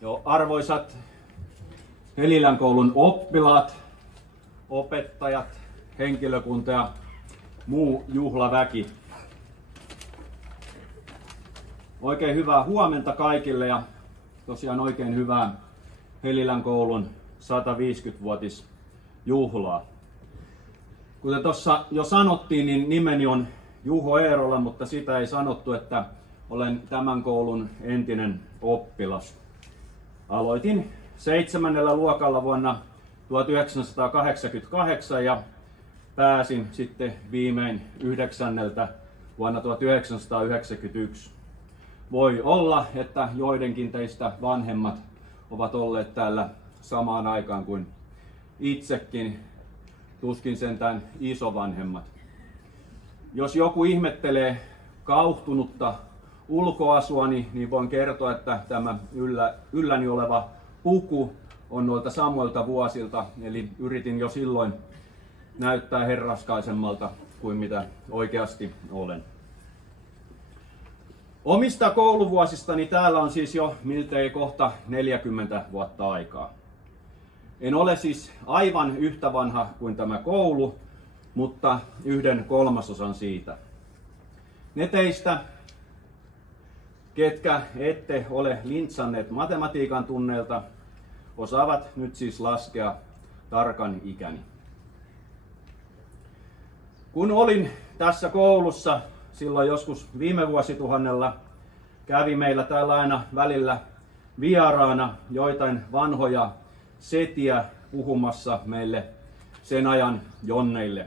Jo, arvoisat Helilän koulun oppilaat, opettajat, henkilökunta ja muu juhlaväki. Oikein hyvää huomenta kaikille ja tosiaan oikein hyvää Helilän koulun 150-vuotisjuhlaa. Kuten tuossa jo sanottiin, niin nimeni on Juho Eerola, mutta sitä ei sanottu, että olen tämän koulun entinen oppilas. Aloitin 7. luokalla vuonna 1988 ja pääsin sitten viimein 9. vuonna 1991. Voi olla, että joidenkin teistä vanhemmat ovat olleet täällä samaan aikaan kuin itsekin, tuskin sentään isovanhemmat. Jos joku ihmettelee kauhtunutta ulkoasuani, niin voin kertoa, että tämä ylläni oleva puku on noilta samoilta vuosilta, eli yritin jo silloin näyttää herraskaisemmalta kuin mitä oikeasti olen. Omista kouluvuosistani täällä on siis jo miltei kohta 40 vuotta aikaa. En ole siis aivan yhtä vanha kuin tämä koulu, mutta 1/3 siitä. Ne teistä, ketkä ette ole lintsanneet matematiikan tunneilta, osaavat nyt siis laskea tarkan ikäni. Kun olin tässä koulussa silloin joskus viime vuosituhannella, kävi meillä täällä aina välillä vieraana joitain vanhoja setiä puhumassa meille sen ajan jonneille.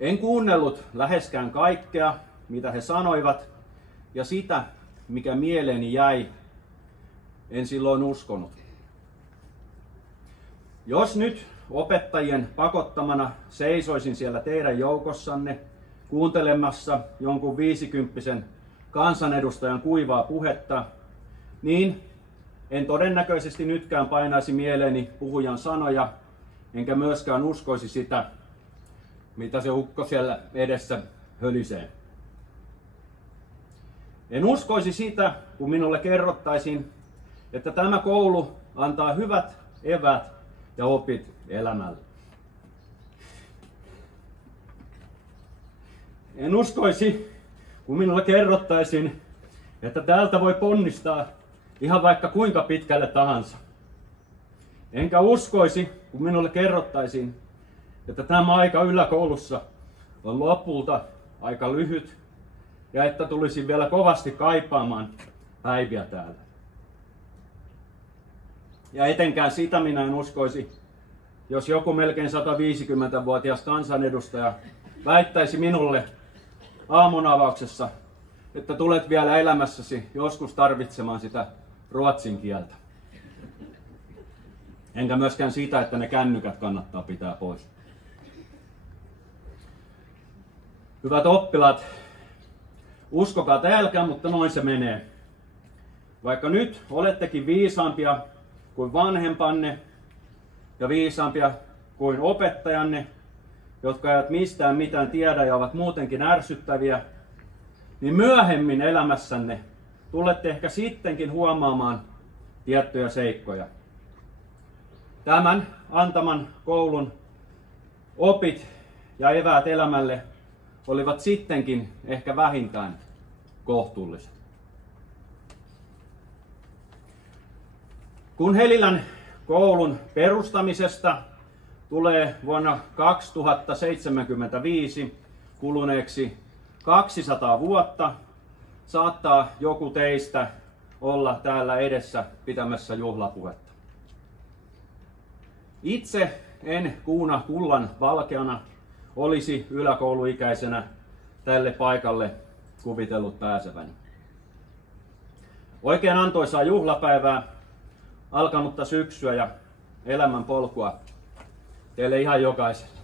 En kuunnellut läheskään kaikkea, mitä he sanoivat, ja sitä, mikä mieleeni jäi, en silloin uskonut. Jos nyt opettajien pakottamana seisoisin siellä teidän joukossanne kuuntelemassa jonkun 50 kansanedustajan kuivaa puhetta, niin en todennäköisesti nytkään painaisi mieleeni puhujan sanoja, enkä myöskään uskoisi sitä, mitä se ukko siellä edessä hölisee. En uskoisi sitä, kun minulle kerrottaisiin, että tämä koulu antaa hyvät eväät ja opit elämälle. En uskoisi, kun minulle kerrottaisiin, että täältä voi ponnistaa ihan vaikka kuinka pitkälle tahansa. Enkä uskoisi, kun minulle kerrottaisiin, että tämä aika yläkoulussa on lopulta aika lyhyt ja että tulisin vielä kovasti kaipaamaan päiviä täällä. Ja etenkään sitä minä en uskoisi, jos joku melkein 150-vuotias kansanedustaja väittäisi minulle aamunavauksessa, että tulet vielä elämässäsi joskus tarvitsemaan sitä ruotsin kieltä. Enkä myöskään sitä, että ne kännykät kannattaa pitää pois. Hyvät oppilaat, uskokaa tai älkää, mutta noin se menee. Vaikka nyt olettekin viisaampia kuin vanhempanne ja viisaampia kuin opettajanne, jotka eivät mistään mitään tiedä ja ovat muutenkin ärsyttäviä, niin myöhemmin elämässänne tulette ehkä sittenkin huomaamaan tiettyjä seikkoja. Tämän antaman koulun opit ja eväät elämälle olivat sittenkin ehkä vähintään kohtuulliset. Kun Helilän koulun perustamisesta tulee vuonna 2075 kuluneeksi 200 vuotta, saattaa joku teistä olla täällä edessä pitämässä juhlapuhetta. Itse en kuuna kullan valkeana olisi yläkouluikäisenä tälle paikalle kuvitellut pääseväni. Oikein antoisaa juhlapäivää, alkanutta syksyä ja elämän polkua teille ihan jokaiselle.